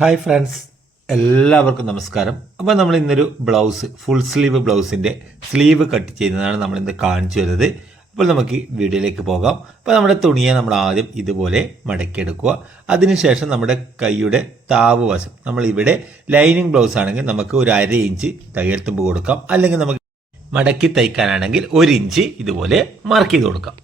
Hi friends. എല്ലാവർക്കും നമസ്കാരം. അപ്പോൾ നമ്മൾ ഇന്നൊരു ബ്ലൗസ് ഫുൾ സ്ലീവ് ബ്ലൗസിന്റെ സ്ലീവ് കട്ട് ചെയ്യുന്നതാണ് നമ്മൾ ഇന്ന് കാണിച്ചു വരുന്നത് അപ്പോൾ നമുക്ക് വീഡിയോയിലേക്ക് പോകാം. അപ്പോൾ നമ്മുടെ തുണിയെ നമ്മൾ ആദ്യം ഇതുപോലെ മടക്കിയെടുക്കുക. അതിനുശേഷം നമ്മുടെ കൈയുടെ താവ് വശം നമ്മൾ ഇവിടെ ലൈനിങ് ബ്ലൗസ് ആണെങ്കിൽ നമുക്ക് ഒരു അര ഇഞ്ച് തയ്യൽ കൊടുക്കാം. അല്ലെങ്കിൽ നമുക്ക് മടക്കി തയ്ക്കാനാണെങ്കിൽ ഒരു ഇഞ്ച് ഇതുപോലെ മാർക്ക് ചെയ്ത് കൊടുക്കാം.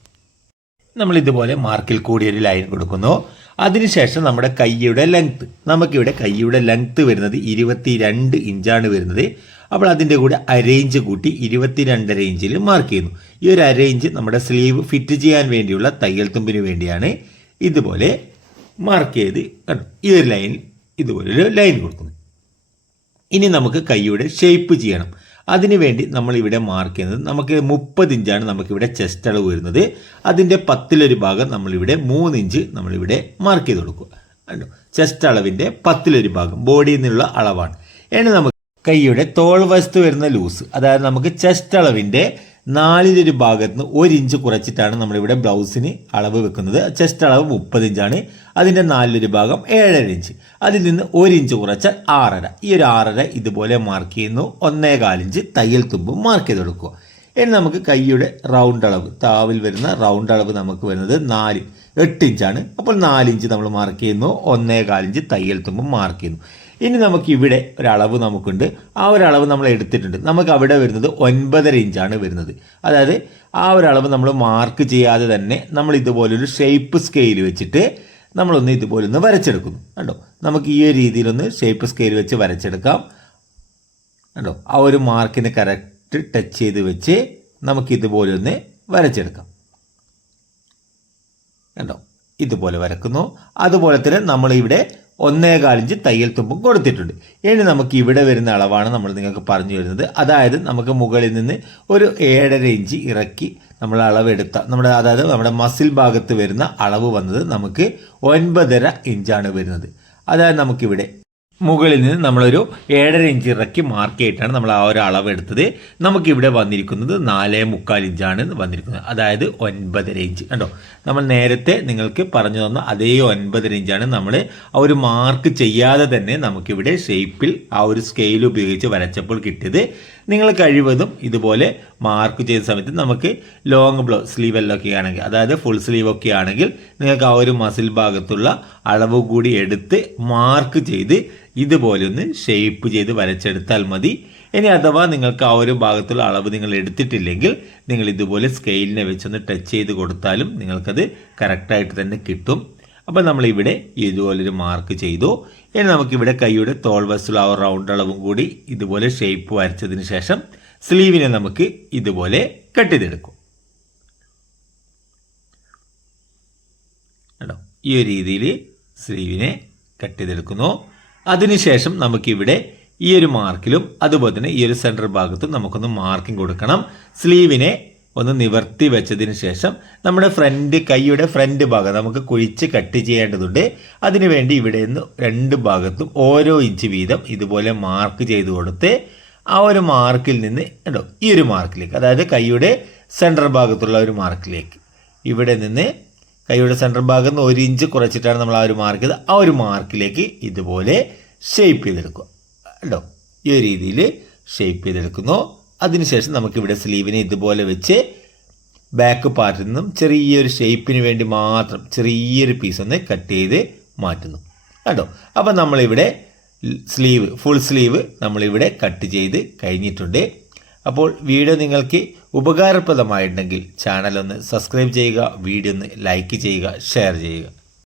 നമ്മൾ ഇതുപോലെ മാർക്കിൽ കൂടി ഒരു ലൈൻ കൊടുക്കുന്നു. അതിനുശേഷം നമ്മുടെ കൈയുടെ ലെങ്ത് നമുക്കിവിടെ കൈയുടെ ലെങ്ത് വരുന്നത് ഇരുപത്തി രണ്ട് ഇഞ്ചാണ് വരുന്നത്. അപ്പോൾ അതിന്റെ കൂടെ അരേഞ്ച് കൂട്ടി ഇരുപത്തിരണ്ടര ഇഞ്ചിൽ മാർക്ക് ചെയ്യുന്നു. ഈ ഒരു അരേഞ്ച് നമ്മുടെ സ്ലീവ് ഫിറ്റ് ചെയ്യാൻ വേണ്ടിയുള്ള തയ്യൽ തുമ്പിന് വേണ്ടിയാണ് ഇതുപോലെ മാർക്ക് ചെയ്ത് കണ്ടു? ഈ ഒരു ലൈൻ ഇതുപോലൊരു ലൈൻ കൊടുക്കുന്നു. ഇനി നമുക്ക് കൈയുടെ ഷേപ്പ് ചെയ്യണം. അതിനുവേണ്ടി നമ്മളിവിടെ മാർക്ക് ചെയ്യുന്നത് നമുക്ക് മുപ്പത് ഇഞ്ചാണ് നമുക്കിവിടെ ചെസ്റ്റ് അളവ് വരുന്നത്. അതിന്റെ പത്തിലൊരു ഭാഗം നമ്മളിവിടെ മൂന്ന് ഇഞ്ച് നമ്മളിവിടെ മാർക്ക് ചെയ്ത് കൊടുക്കുക. കണ്ടോ? ചെസ്റ്റ് അളവിന്റെ പത്തിലൊരു ഭാഗം ബോഡിയിൽ നിന്നുള്ള അളവാണ്. ഇനി നമുക്ക് കൈയുടെ തോൾ വശത്ത് വരുന്ന ലൂസ് അതായത് നമുക്ക് ചെസ്റ്റ് അളവിന്റെ നാലിലൊരു ഭാഗത്ത് നിന്ന് ഒരു ഇഞ്ച് കുറച്ചിട്ടാണ് നമ്മളിവിടെ ബ്ലൗസിന് അളവ് വെക്കുന്നത്. ചെസ്റ്റ് അളവ് മുപ്പത് ഇഞ്ചാണ് അതിന്റെ നാലിലൊരു ഭാഗം ഏഴര ഇഞ്ച് അതിൽ നിന്ന് ഒരു ഇഞ്ച് കുറച്ചാൽ ആറര. ഈ ഒരു ആറര ഇതുപോലെ മാർക്ക് ചെയ്യുന്നു. ഒന്നേ കാലിഞ്ച് തയ്യൽ തുമ്പ് മാർക്ക് ചെയ്ത് കൊടുക്കുക ഇനി നമുക്ക് കൈയുടെ റൗണ്ട് അളവ്. താവിൽ വരുന്ന റൗണ്ട് അളവ് നമുക്ക് വരുന്നത് നാല്. എട്ട് ഇഞ്ചാണ് അപ്പോൾ നാലിഞ്ച് നമ്മൾ മാർക്ക് ചെയ്യുന്നു. ഒന്നേ കാലിഞ്ച് തയ്യൽ തുമ്പ് മാർക്ക് ചെയ്യുന്നു. ഇനി നമുക്ക് ഇവിടെ ഒരളവ് നമുക്കുണ്ട്. ആ ഒരു അളവ് നമ്മൾ എടുത്തിട്ടുണ്ട്. നമുക്ക് അവിടെ വരുന്നത് ഒൻപതര ഇഞ്ചാണ് വരുന്നത്. അതായത് ആ ഒരു അളവ് നമ്മൾ മാർക്ക് ചെയ്യാതെ തന്നെ നമ്മൾ ഇതുപോലൊരു ഷേപ്പ് സ്കെയിൽ വെച്ചിട്ട് നമ്മളൊന്ന് ഇതുപോലെ ഒന്ന് വരച്ചെടുക്കുന്നു. കണ്ടോ? നമുക്ക് ഈ ഒരു രീതിയിലൊന്ന് ഷേപ്പ് സ്കെയിൽ വെച്ച് വരച്ചെടുക്കാം. കണ്ടോ? ആ ഒരു മാർക്കിന് കറക്റ്റ് ടച്ച് ചെയ്ത് വെച്ച് നമുക്ക് ഇതുപോലെ ഒന്ന് വരച്ചെടുക്കാം. കണ്ടോ? ഇതുപോലെ വരക്കുന്നു. അതുപോലെ തന്നെ നമ്മളിവിടെ ഒന്നേകാലിഞ്ച് തയ്യൽ തുമ്പും കൊടുത്തിട്ടുണ്ട്. ഇനി നമുക്ക് ഇവിടെ വരുന്ന അളവാണ് നമ്മൾ നിങ്ങൾക്ക് പറഞ്ഞു വരുന്നത്. അതായത് നമുക്ക് മുകളിൽ നിന്ന് ഒരു ഏഴര ഇഞ്ച് ഇറക്കി നമ്മൾ അളവെടുത്ത നമ്മുടെ അതായത് നമ്മുടെ മസിൽ ഭാഗത്ത് വരുന്ന അളവ് വന്നത് നമുക്ക് ഒൻപതര ഇഞ്ചാണ് വരുന്നത്. അതായത് നമുക്കിവിടെ മുകളിൽ നിന്ന് നമ്മളൊരു ഏഴര ഇഞ്ച് ഇറക്കി മാർക്ക് ചെയ്തിട്ടാണ് നമ്മൾ ആ ഒരു അളവ് എടുത്തത് നമുക്കിവിടെ വന്നിരിക്കുന്നത് നാലേ മുക്കാൽ ഇഞ്ചാണ് വന്നിരിക്കുന്നത്. അതായത് ഒൻപതര ഇഞ്ച്. കണ്ടോ? നമ്മൾ നേരത്തെ നിങ്ങൾക്ക് പറഞ്ഞു തന്ന അതേ ഒൻപതര ഇഞ്ചാണ് നമ്മൾ ആ ഒരു മാർക്ക് ചെയ്യാതെ തന്നെ നമുക്കിവിടെ ഷേപ്പിൽ ആ ഒരു സ്കെയിൽ ഉപയോഗിച്ച് വരച്ചപ്പോൾ കിട്ടിയത്. നിങ്ങൾ കഴിവതും ഇതുപോലെ മാർക്ക് ചെയ്ത സമയത്ത് നമുക്ക് ലോങ് ബ്ലോ സ്ലീവ് ഒക്കെ ആണെങ്കിൽ അതായത് ഫുൾ സ്ലീവ് ഒക്കെ ആണെങ്കിൽ നിങ്ങൾക്ക് ആ ഒരു മസിൽ ഭാഗത്തുള്ള അളവ് കൂടി എടുത്ത് മാർക്ക് ചെയ്ത് ഇതുപോലെ ഒന്ന് ഷേപ്പ് ചെയ്ത് വരച്ചെടുത്താൽ മതി. ഇനി അഥവാ നിങ്ങൾക്ക് ആ ഒരു ഭാഗത്തുള്ള അളവ് നിങ്ങൾ എടുത്തിട്ടില്ലെങ്കിൽ നിങ്ങൾ ഇതുപോലെ സ്കെയിലിനെ വെച്ചൊന്ന് ടച്ച് ചെയ്ത് കൊടുത്താലും നിങ്ങൾക്കത് കറക്റ്റായിട്ട് തന്നെ കിട്ടും. അപ്പോൾ നമ്മളിവിടെ ഇതുപോലൊരു മാർക്ക് ചെയ്തു. ഇനി നമുക്കിവിടെ കൈയുടെ തോൾ വസ്തുള്ള ആ റൗണ്ട് അളവും കൂടി ഇതുപോലെ ഷേപ്പ് വരച്ചതിന് ശേഷം സ്ലീവിനെ നമുക്ക് ഇതുപോലെ കട്ട് ചെയ്തെടുക്കും. കേട്ടോ ഈ ഒരു രീതിയിൽ സ്ലീവിനെ കട്ട് ചെയ്തെടുക്കുന്നു. അതിനുശേഷം നമുക്കിവിടെ ഈ ഒരു മാർക്കിലും അതുപോലെ തന്നെ ഈ ഒരു സെന്റർ ഭാഗത്തും നമുക്കൊന്ന് മാർക്കിംഗ് കൊടുക്കണം. സ്ലീവിനെ ഒന്ന് നിവർത്തി വെച്ചതിന് ശേഷം നമ്മുടെ ഫ്രണ്ട് കൈയുടെ ഫ്രണ്ട് ഭാഗം നമുക്ക് കുഴിച്ച് കട്ട് ചെയ്യേണ്ടതുണ്ട്. അതിനുവേണ്ടി ഇവിടെ നിന്ന് രണ്ട് ഭാഗത്തും ഓരോ ഇഞ്ച് വീതം ഇതുപോലെ മാർക്ക് ചെയ്ത് കൊടുത്ത് ആ ഒരു മാർക്കിൽ നിന്ന് ഉണ്ടോ ഈ ഒരു മാർക്കിലേക്ക് അതായത് കൈയുടെ സെൻട്രൽ ഭാഗത്തുള്ള ഒരു മാർക്കിലേക്ക് ഇവിടെ നിന്ന് കൈയുടെ സെന്റർ ഭാഗത്ത് നിന്ന് ഒരു ഇഞ്ച് കുറച്ചിട്ടാണ് നമ്മൾ ആ ഒരു മാർക്ക് ചെയ്ത് ആ ഒരു മാർക്കിലേക്ക് ഇതുപോലെ ഷേപ്പ് ചെയ്തെടുക്കുക. കേട്ടോ ഈ ഒരു രീതിയിൽ ഷേപ്പ് ചെയ്തെടുക്കുന്നു. അതിനുശേഷം നമുക്കിവിടെ സ്ലീവിനെ ഇതുപോലെ വെച്ച് ബാക്ക് പാർട്ടിൽ നിന്നും ചെറിയൊരു ഷേപ്പിന് വേണ്ടി മാത്രം ചെറിയൊരു പീസ് ഒന്ന് കട്ട് ചെയ്ത് മാറ്റുന്നു. കേട്ടോ അപ്പം നമ്മളിവിടെ സ്ലീവ് ഫുൾ സ്ലീവ് നമ്മളിവിടെ കട്ട് ചെയ്ത് കഴിഞ്ഞിട്ടുണ്ട്. അപ്പോൾ വീഡിയോ നിങ്ങൾക്ക് ഉപകാരപ്രദമായിട്ടുണ്ടെങ്കിൽ ചാനൽ ഒന്ന് സബ്സ്ക്രൈബ് ചെയ്യുക വീഡിയോ ഒന്ന് ലൈക്ക് ചെയ്യുക ഷെയർ ചെയ്യുക.